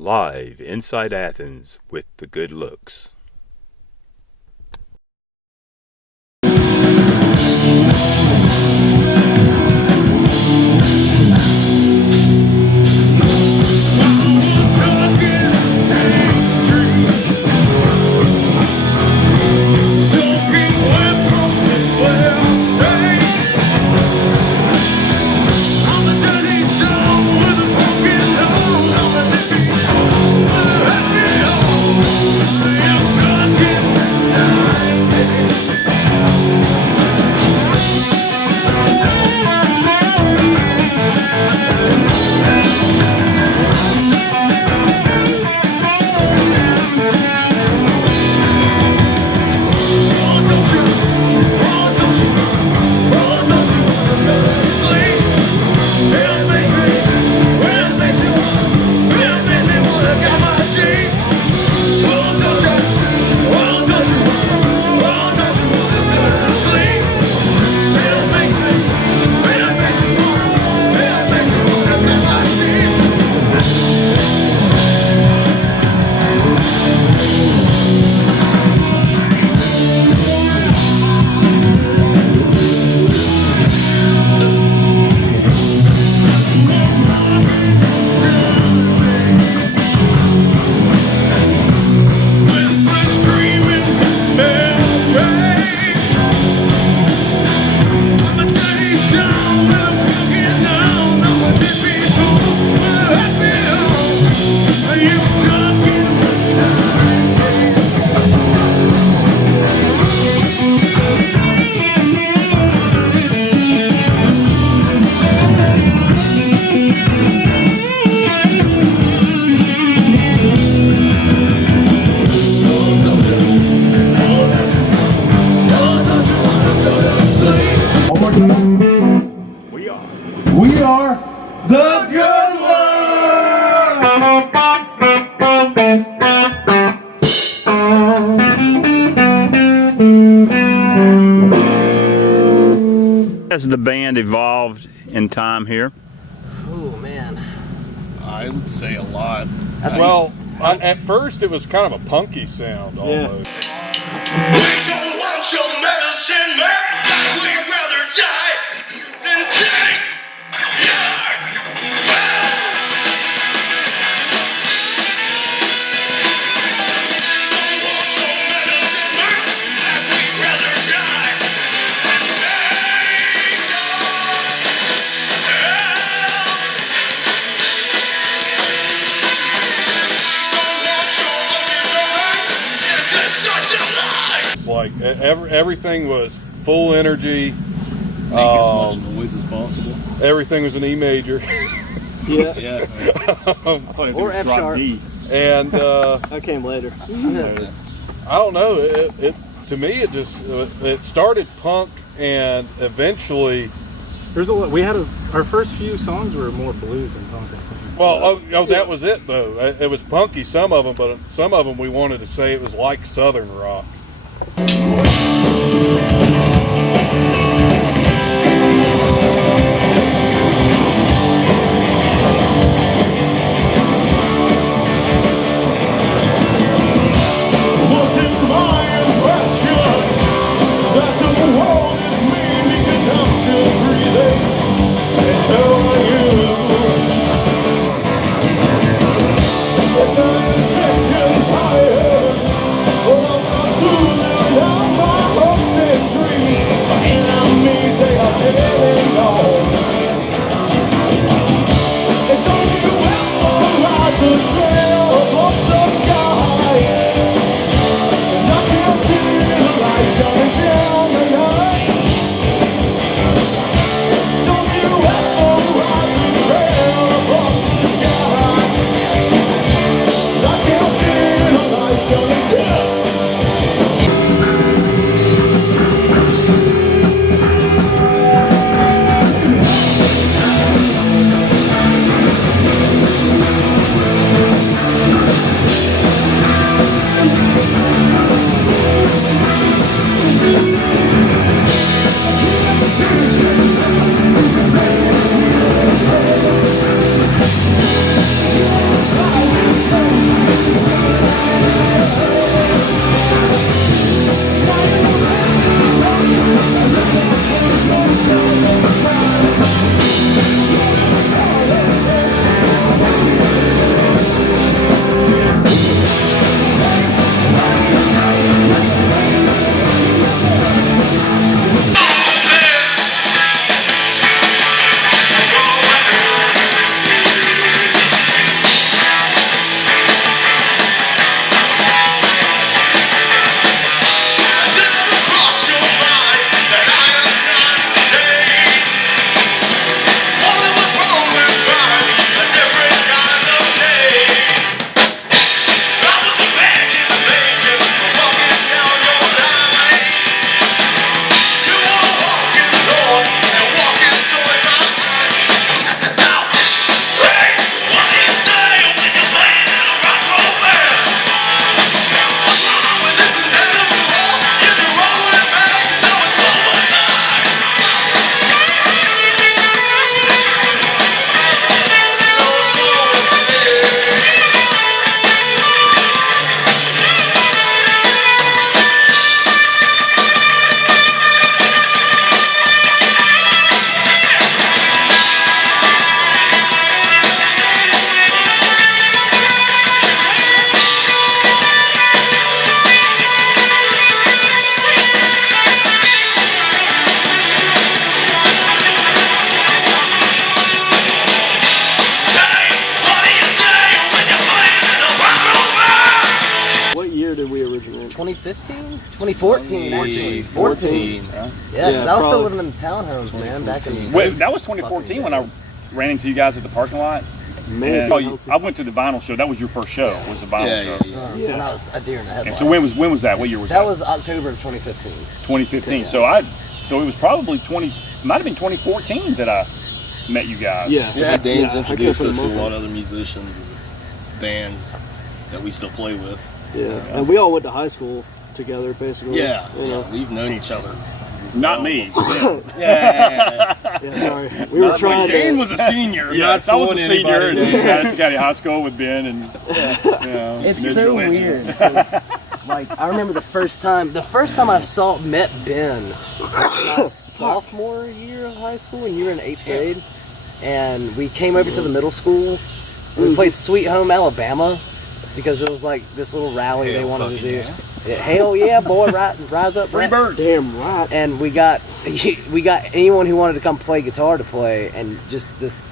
live inside Athens with the good looks. We are the good one. Has the band evolved in time here? Oh man, I would say a lot. Well, at first it was kind of a punky sound almost. We don't want your medicine, man. We'd rather die than take your breath. Don't want your medicine, man. We'd rather die than take your Don't want your organs, man. This is a lie. Like everything was full energy. Make as much noise as possible. Everything was an E major. yeah, Yeah. or F sharp. And That came later. I don't know. It to me it just it started punk, and eventually. There's a lot. We had our first few songs were more blues than punk, I think. Well, that was it though. It was punky, some of them, but some of them we wanted to say it was like Southern rock. 2015? 2014, actually. 14. Yeah, because Yeah, I was still probably. living in the townhomes, man, back in... Wait, that was 2014 when I ran into you guys at the parking lot. Man, I went to the vinyl show. That was your first show. Was the vinyl show? Yeah. When I was a deer in the And headlights. so when was that? What year was that? That was October of 2015. 2015. Yeah. So it was probably might have been 2014 that I met you guys. Yeah. Yeah, Dan's I introduced guess us to I'm a lot of other musicians and bands that we still play with. Yeah, and we all went to high school together, basically. Yeah, You know. we've known each other. Not me. Yeah. Yeah, sorry. We were trying Dan to. was a senior. Yes, I was a senior in Madison County High School with Ben and It's Midge so Lynch. weird. 'Cause, like, I remember the first time I met Ben was my sophomore year of high school, and you were in 8th grade, and we came over to the middle school, and we played Sweet Home Alabama, because it was like this little rally they wanted to do. Yeah, hell yeah, boy, rise up, Free Brett. bird. Damn right. And we got anyone who wanted to come play guitar to play, and just this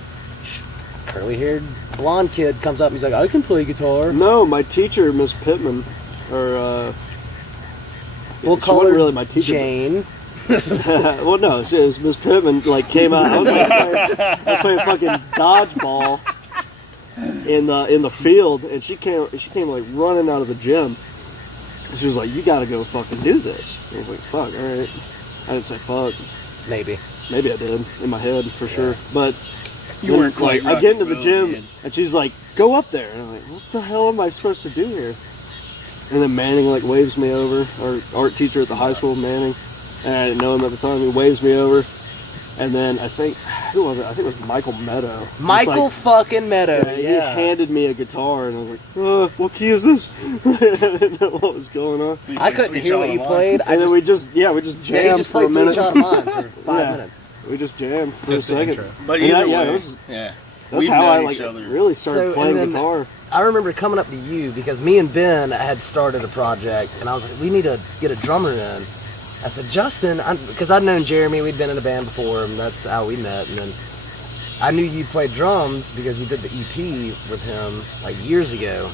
curly-haired blonde kid comes up and he's like, I can play guitar. No, my teacher, Miss Pittman, or We'll she call wasn't her really my teacher. Jane. Well, no, she was Miss Pittman. Like came out. I was playing fucking dodgeball in the field, and she came like running out of the gym. She was like, "You got to go fucking do this." And I was like, "Fuck, all right." I didn't say fuck. Maybe I did in my head for sure, but You then, weren't quite like I get into rock the and gym, roll, man. and she's like, "Go up there," and I'm like, "What the hell am I supposed to do here?" And then Manning like waves me over, our art teacher at the high school, Manning, and I didn't know him at the time. He waves me over, and then I think who was it? I think it was Michael Meadow. He's Michael like, fucking Meadow. he handed me a guitar, and I was like, "What key is this?" I didn't know what was going on. I couldn't hear what you played. And then we just jammed he just for a played Sweet minute. Child of Mine for 5 Yeah. minutes. We just jammed for Just a the second. intro. But And either that- yeah, way, that's we've how I known like each other. really started So, playing and then- guitar. I remember coming up to you because me and Ben had started a project, and I was like, we need to get a drummer in. I said, Justin, because I'd known Jeremy, we'd been in a band before, and that's how we met. And then I knew you played drums because you did the EP with him like years ago.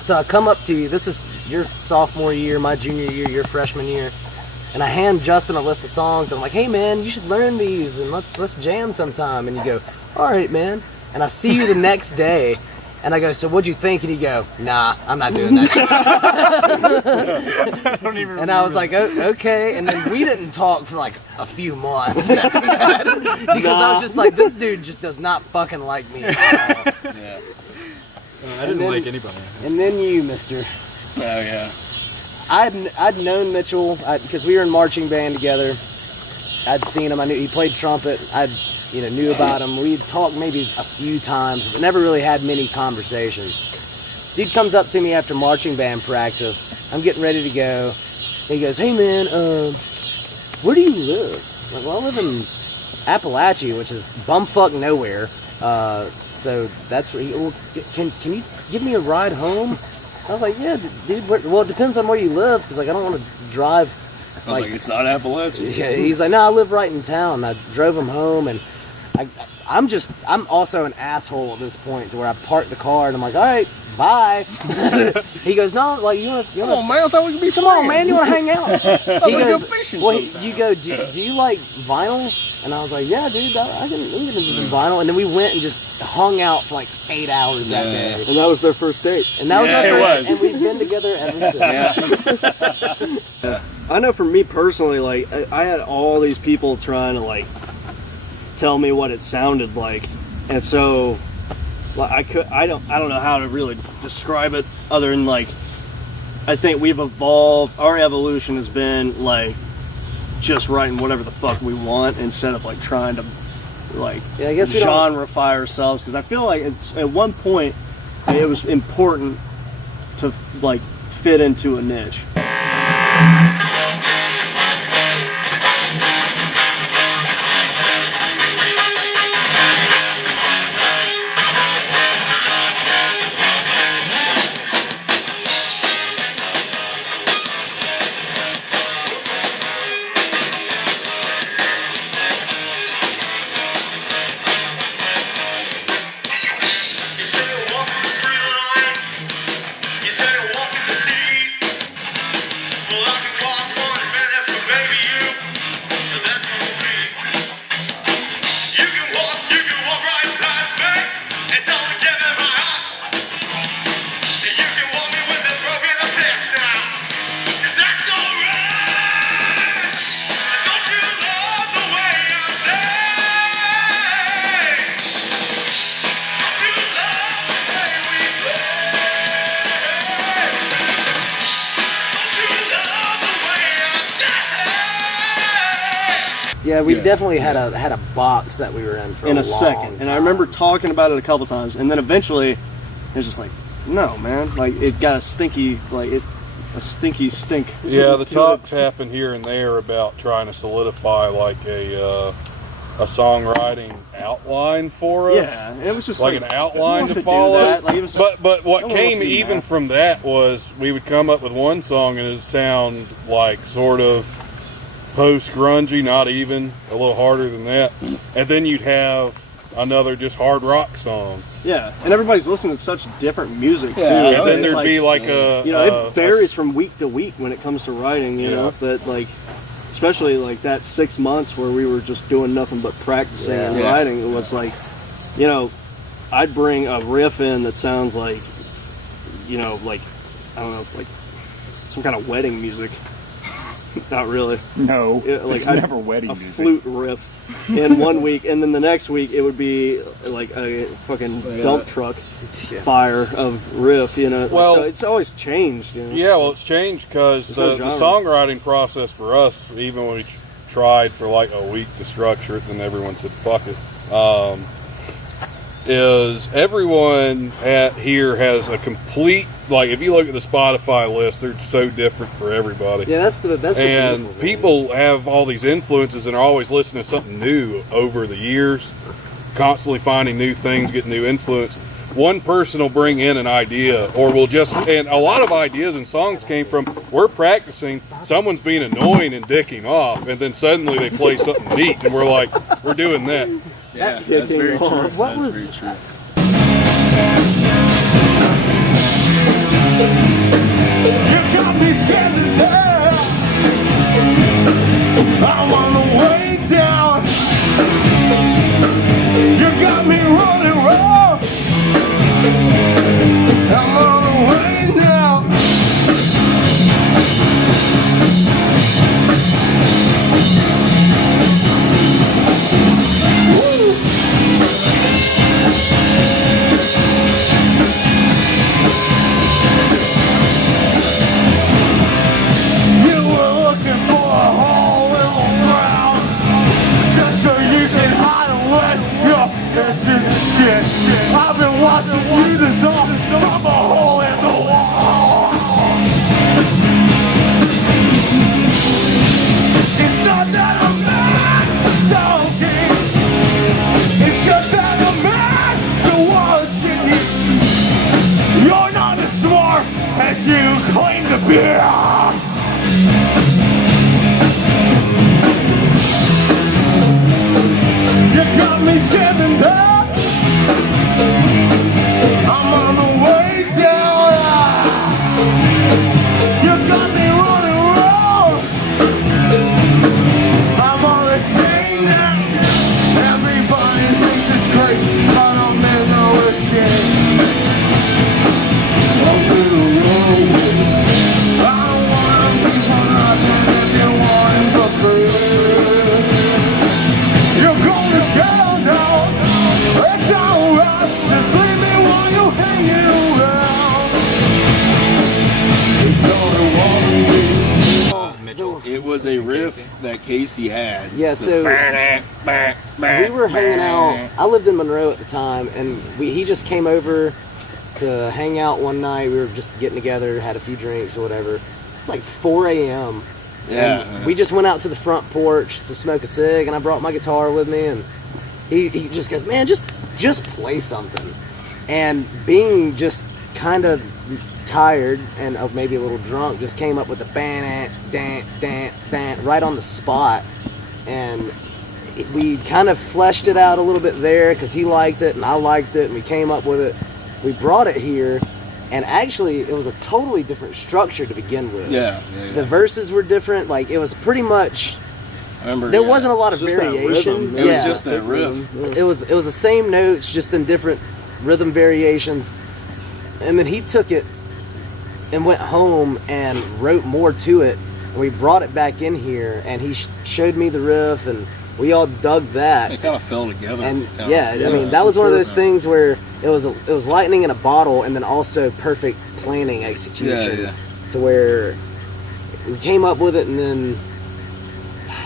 So I come up to you, this is your sophomore year, my junior year, your freshman year, and I hand Justin a list of songs, and I'm like, hey man, you should learn these, and let's jam sometime. And you go, all right man. And I see you the next day, and I go, so what'd you think? And you go, nah, I'm not doing that. And I was like, oh, okay. And then we didn't talk for like a few months after that. Because I was just like, this dude just does not fucking like me at all. Yeah. I didn't like anybody. And then you, mister. Oh, yeah. I'd known Mitchell because we were in marching band together. I'd seen him. I knew he played trumpet. Knew about him. We'd talked maybe a few times, but never really had many conversations. Dude comes up to me after marching band practice. I'm getting ready to go. He goes, hey man, where do you live? I'm like, well, I live in Appalachia, which is bumfuck nowhere. So that's where can you give me a ride home? I was like, yeah, dude. Well, it depends on where you live, because like I don't want to drive. I was like, it's not Appalachia. Yeah, he's like, no, I live right in town. I drove him home, and I'm also an asshole at this point, to where I park the car and I'm like, all right, bye. He goes, no, like you want to? Come on, man. I thought we could be Come on, man, you want to hang out? He we goes, go fishing well, sometime. you go, do you like vinyl? And I was like, yeah, dude, I can get into some vinyl. And then we went and just hung out for like 8 hours that day. And that was their first date. And that was Yeah, our it first, and we've been together ever since. I know for me personally, like I had all these people trying to like tell me what it sounded like, and so like, I don't know how to really describe it other than like I think we've evolved. Our evolution has been like just writing whatever the fuck we want instead of like trying to like Yeah, I guess we don't. genreify ourselves, because I feel like at one point it was important to like fit into a niche. Instead of walking the free line, instead of walking the seas, Yeah, we definitely had a box that we were in for in a a long second. And time. I remember talking about it a couple times, and then eventually it was just like, no, man, like it got a stinky stink. Yeah, the to talks it. happen here and there about trying to solidify like a songwriting outline for us. Yeah, and it was just like an outline who wants to do follow. that? Like, it was But what no one wants came to do even that. from that was we would come up with one song and it'd sound like sort of post grungy, not even a little harder than that, and then you'd have another just hard rock song. Yeah, and everybody's listening to such different music too. And then It's there'd be like it varies from week to week when it comes to writing. You know, that like, especially like that 6 months where we were just doing nothing but practicing and writing. It was like, you know, I'd bring a riff in that sounds like, you know, like, I don't know, like some kind of wedding music. Not really. No, Like it's never wedding a music. flute riff in 1 week, and then the next week it would be like a fucking dump truck fire of riff. You know, Well, so it's always changed. You know? Yeah, well, it's changed because There's no the genre. songwriting process for us, even when we tried for like a week to structure it, then everyone said, fuck it. Is everyone here has a complete, like if you look at the Spotify list, they're so different for everybody. Yeah, that's the And beautiful thing. people have all these influences and are always listening to something new over the years, constantly finding new things, getting new influence. One person will bring in an idea, or will just, and a lot of ideas and songs came from, we're practicing, someone's being annoying and dicking off, and then suddenly they play something neat, and we're like, we're doing that. Yeah, Dicking that's very true. off. What That's was- very true. You got me scared to death. I'm on the way down. You got me rolling round. I'm on the way now. You were looking for a hole in the ground, just so you can hide away your dirty shit. I've been watching you dissolve from a hole in the wall. It's not that I'm mad, talking. It's just that I'm mad to watching you. You're not as smart as you claim to be. You got me skipping back. I'm on the way down. You got me running around. I'm only saying that everybody thinks it's great, but I'm in no escape. I'm in the wrong way. I don't wanna be for nothing if you want it for free. You're gonna scale down. It's alright. Just leave me while you're hanging around. It's gonna Mitchell, it was a riff that Casey had. Yeah, so we were hanging out. I lived in Monroe at the time, and he just came over to hang out one night. We were just getting together, had a few drinks or whatever. It's like 4 a.m. Yeah. And we just went out to the front porch to smoke a cig, and I brought my guitar with me, and he just goes, man, just play something. And being just kind of tired and maybe a little drunk, just came up with the ban right on the spot. And we kind of fleshed it out a little bit there because he liked it and I liked it, and we came up with it. We brought it here, and actually it was a totally different structure to begin with. Yeah. The verses were different. Like, it was pretty much, I remember. there wasn't a lot of Just that variation. rhythm. It was just that riff. It was the same notes, just in different rhythm variations. And then he took it and went home and wrote more to it. And we brought it back in here, and he showed me the riff, and we all dug that. It kind of fell together. And Kinda. yeah, I mean, that was one of those things where it was lightning in a bottle, and then also perfect planning execution. Yeah. To where we came up with it, and then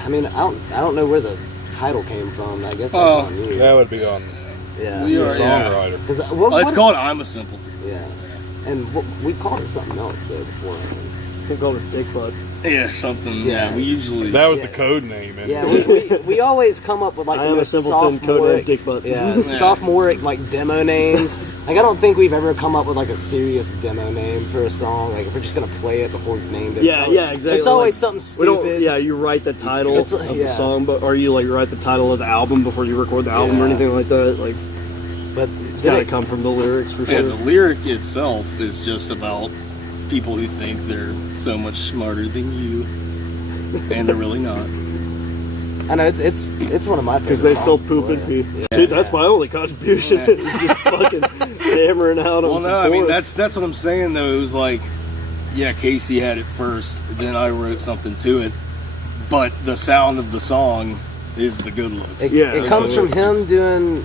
I mean, I don't know where the title came from. I guess that's Oh, on you. That would be on Yeah. We the are, yeah. songwriter. 'Cause, Well, it's called I'm a Simpleton. Yeah. And we called it something else though before. They called it Bigfoot. Yeah, something. Yeah. Yeah, we usually. That was Yeah. the code name. And Yeah, we always come up with like I the am a most simpleton, sophomoric, codename Dickbutt. yeah, sophomoric like demo names. Like I don't think we've ever come up with like a serious demo name for a song. Like if we're just gonna play it before we've named it. Yeah, yeah, exactly. It's always Like, something We don't. stupid. Yeah, you write the title It's, of the yeah. song, but or you like write the title of the album before you record the album or Yeah. anything like that. Like But it's then gotta it- come from the lyrics for Yeah, sure. the lyric itself is just about people who think they're so much smarter than you, and they're really not. I know it's one of my favorites. Because they still poop and pee. Dude, that's my only contribution. Just fucking hammering out on Well, some no, I mean chords. that's what I'm saying though. It was like, yeah, Casey had it first, then I wrote something to it, but the sound of the song is the good looks. It comes from him doing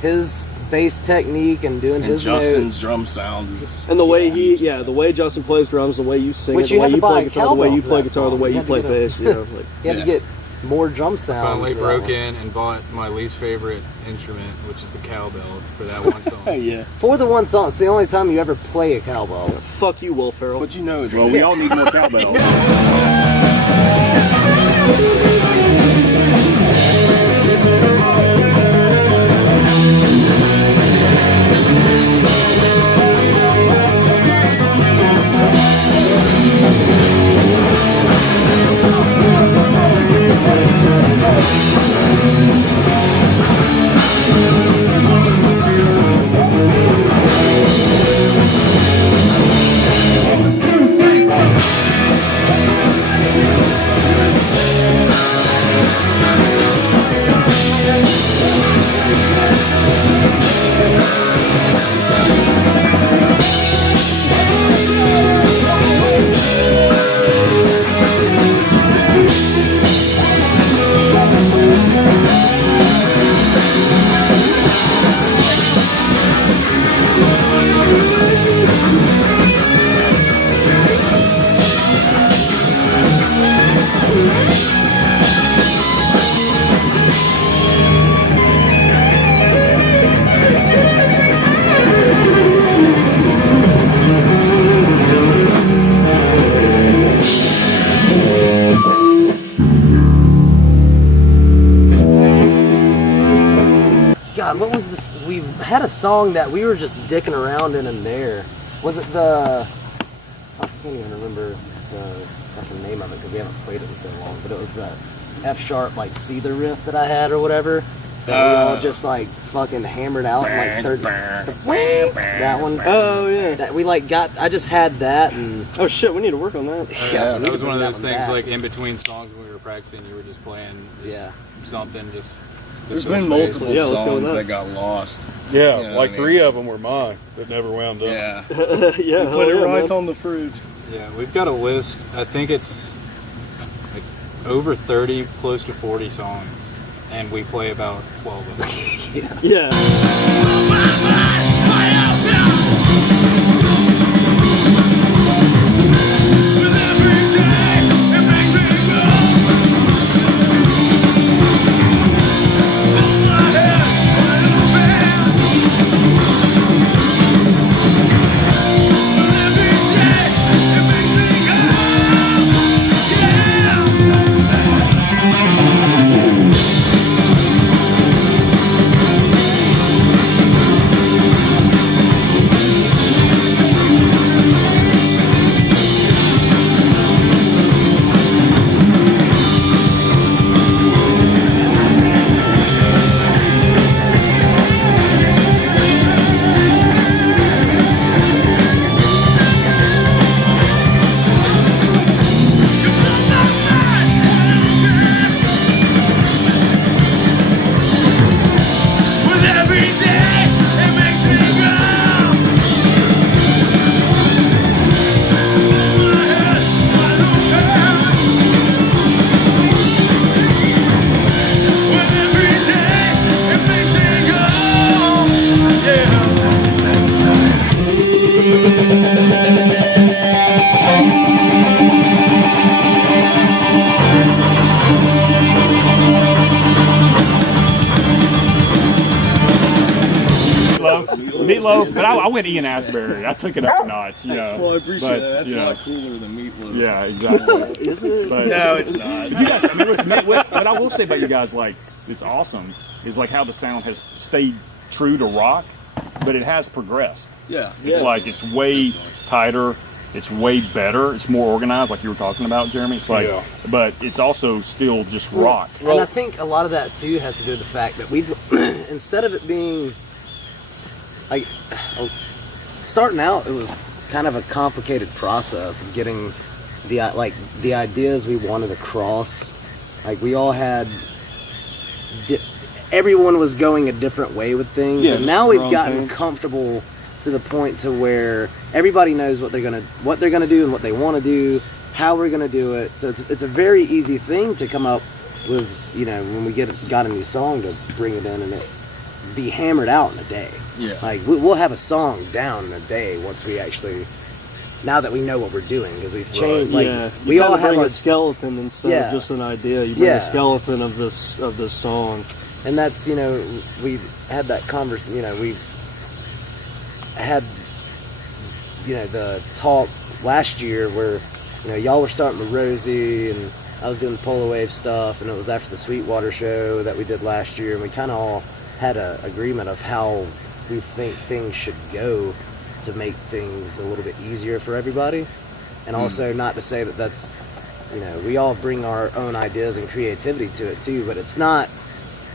his bass technique and doing And his Justin's notes. drum sound is. And the way the way Justin plays drums, the way you sing Which it, the you way had to you buy play a guitar, the way cowbell you for play that guitar, the song. way You you had to play get a- bass, you know, like You had to get more drum sound. Finally for that broke one. in and bought my least favorite instrument, which is the cowbell, for that one song. Yeah, For the one song, it's the only time you ever play a cowbell. fuck you, Will Ferrell. but you know it's Well, we all need more cowbell. God, what was this? We had a song that we were just dicking around in and there. Was it the? I can't even remember the fucking name of it because we haven't played it in so long. But it was the F sharp like Seether riff that I had or whatever. That we all just like fucking hammered out in like third. That one. Oh yeah. That we like got. I just had that and Oh shit, we need to work on that. we That need was to one bring of that those one things, back. like in between songs when we were practicing, you were just playing something, just. There's took up been space. multiple Yeah, let's go with songs that. that got lost. yeah, You know like what I mean? 3 of them were mine that never wound up. Yeah, Yeah, hell put it yeah, right man. on the fridge. Yeah, we've got a list. I think it's like over 30, close to 40 songs, and we play about 12 of them. Yeah. an Ian Asbury. I took it up a notch, you know. Well, I appreciate but, that. That's you a know, lot cooler than Meatloaf. Yeah, exactly. Is it? But, No, it's not. you guys, I mean, listen, what I will say about you guys, like, it's awesome, is like how the sound has stayed true to rock, but it has progressed. Yeah. It's like it's way tighter. It's way better. It's more organized, like you were talking about, Jeremy. It's like, but it's also still just rock. And I think a lot of that too has to do with the fact that we've, instead of it being like starting out, it was kind of a complicated process of getting the ideas we wanted across. Like we all had, everyone was going a different way with things, and now we've gotten comfortable to the point to where everybody knows what they're gonna do and what they want to do, how we're gonna do it. So it's a very easy thing to come up with, you know, when we got a new song to bring it in and it be hammered out in a day. Yeah. Like we'll have a song down in a day once we actually, now that we know what we're doing, because we've changed. Like we all have a skeleton instead of just an idea. You bring a skeleton of this song, and that's, you know, we had that conversation. You know, we had, you know, the talk last year where, you know, y'all were starting with Rosie and I was doing the Polar Wave stuff, and it was after the Sweetwater show that we did last year, and we kind of all had an agreement of how we think things should go to make things a little bit easier for everybody. And also not to say that that's, you know, we all bring our own ideas and creativity to it too, but it's not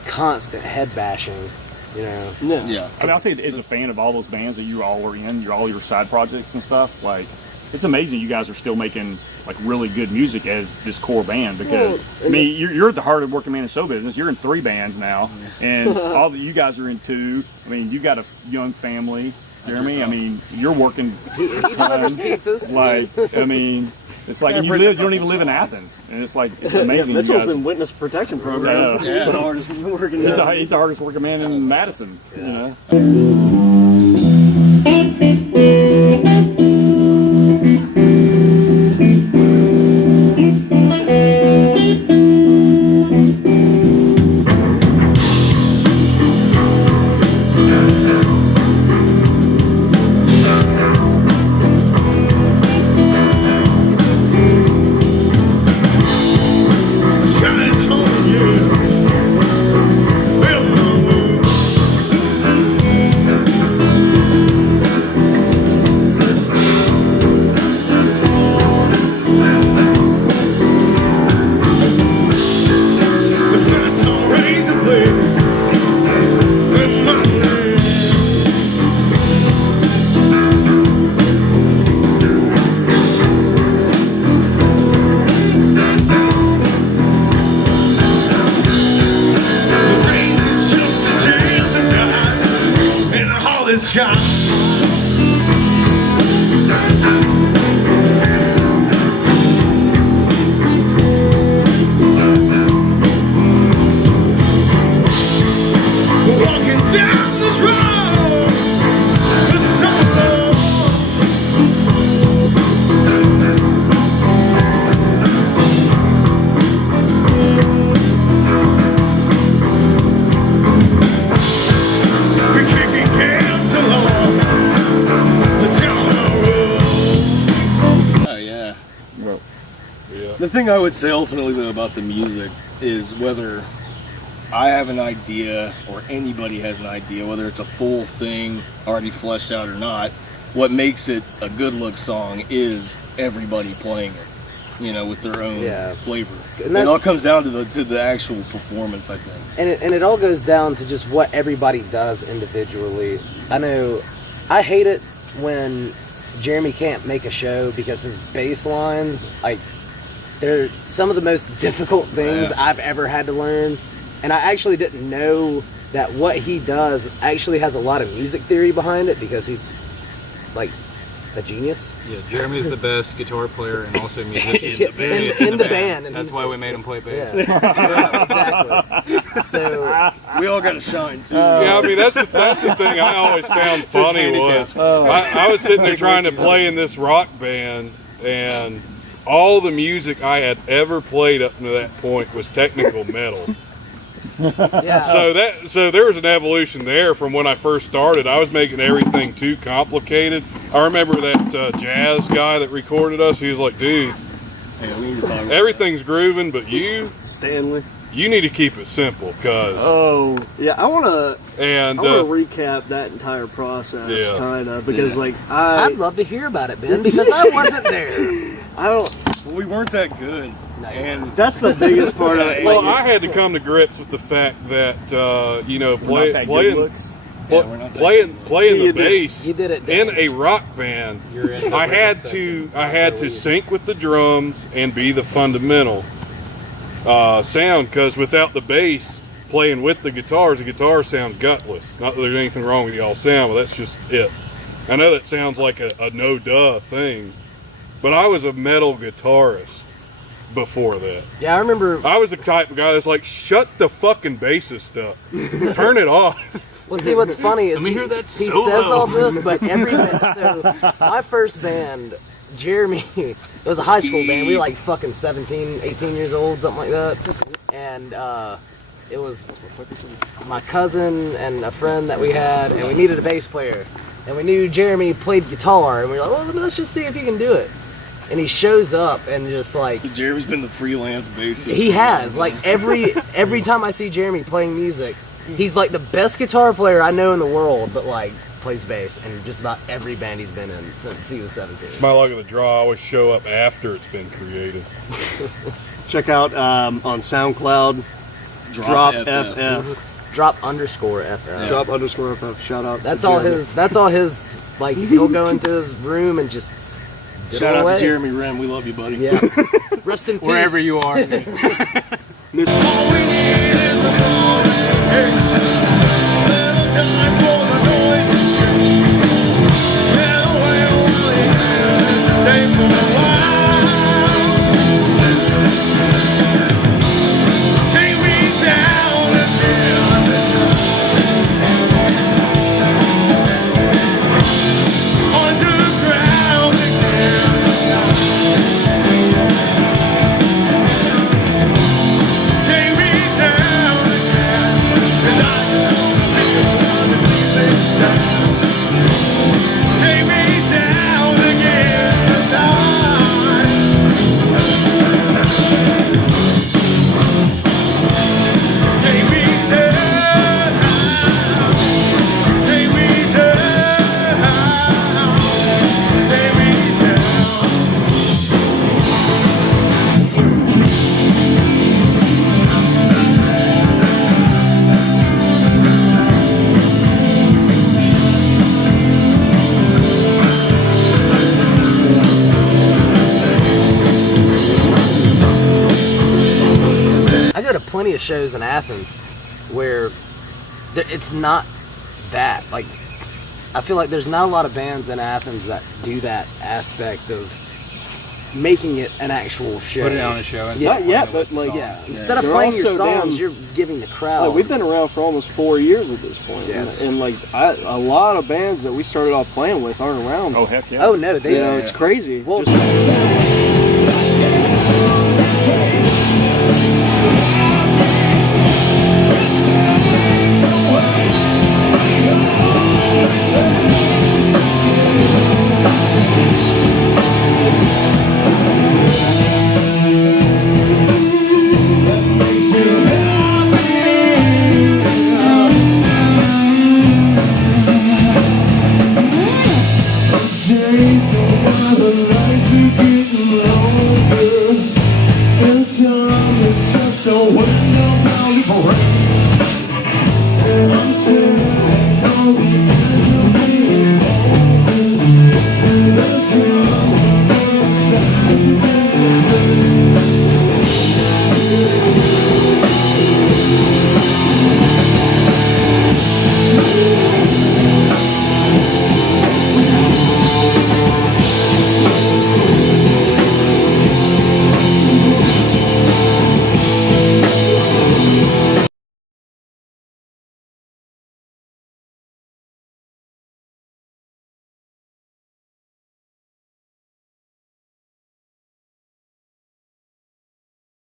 constant head bashing. You know? Yeah. I mean, I'll say, as a fan of all those bands that you all are in, all your side projects and stuff, like, it's amazing you guys are still making like really good music as this core band, because I mean, you're at the heart of working man in show business. You're in 3 bands now, and all that you guys are in 2. I mean, you got a young family, Jeremy. I mean, you're working. He delivers pizzas. Like, I mean. It's like you don't even live in Athens, and it's like it's amazing. Mitchell's in witness protection program. He's the hardest working. He's the hardest working man in Madison. You know. The thing I would say ultimately though about the music is whether I have an idea or anybody has an idea, whether it's a full thing already fleshed out or not, what makes it a good look song is everybody playing it, you know, with their own flavor. And it all comes down to the actual performance, I think. And it all goes down to just what everybody does individually. I know I hate it when Jeremy can't make a show because his bass lines, like, they're some of the most difficult things I've ever had to learn. And I actually didn't know that what he does actually has a lot of music theory behind it, because he's like a genius. Yeah, Jeremy's the best guitar player and also musician in the band. That's why we made him play bass. Exactly. So we all got to shine too. Yeah, I mean that's the thing I always found funny was I was sitting there trying to play in this rock band, and all the music I had ever played up to that point was technical metal. Yeah. So there was an evolution there from when I first started. I was making everything too complicated. I remember that jazz guy that recorded us. He was like, "Dude, Yeah, we need to talk about everything's grooving, but you Stanley. need to keep it simple, cause." Oh, yeah. I want to And recap that entire process, Yeah. kind of, because like I'd love to hear about it, Ben, because I wasn't there. I don't. Well, we weren't that good. And That's the biggest part of it. well, Like, I had to come to grips with the fact that We're not playing that good looks. Yeah, we're not that playing You the did- bass you did it, in Dan. a rock band. You're in the I had section. to sync with the drums and be the fundamental sound, because without the bass playing with the guitars sound gutless. Not that there's anything wrong with y'all sound, but that's just it. I know that sounds like a no duh thing, but I was a metal guitarist before that. Yeah, I remember. I was the type of guy that's like, shut the fucking bassist up, turn it off. Well, see, what's funny is Let me hear that he solo. says all this, but so my first band, Jeremy, it was a high school band. We were like fucking 17, 18 years old, something like that. And it was my cousin and a friend that we had, and we needed a bass player. And we knew Jeremy played guitar, and we were like, well, let's just see if he can do it. And he shows up and just like, Jeremy's been the freelance bassist. he has, like every time I see Jeremy playing music, he's like the best guitar player I know in the world, but like plays bass in just about every band he's been in since he was 17. My luck of the draw, I always show up after it's been created. check out on SoundCloud. Drop FF. Drop underscore FF. Drop underscore FF. Shout out. That's to all Jeremy. his. That's all his. Like he'll go into his room and just Shout out away. to Jeremy Wren. We love you, buddy. Yeah. Rest in peace. Wherever you are. Plenty of shows in Athens where it's not that. Like, I feel like there's not a lot of bands in Athens that do that aspect of making it an actual show. Put it on a show. And Not yet, but like, Yeah. Instead of They're playing your also songs, down- you're giving the crowd. Like, we've been around for almost 4 years at this point. Yes. And like, a lot of bands that we started off playing with aren't around. Oh, heck yeah. Oh no, they. You know, it's crazy. Well, So when I'm forever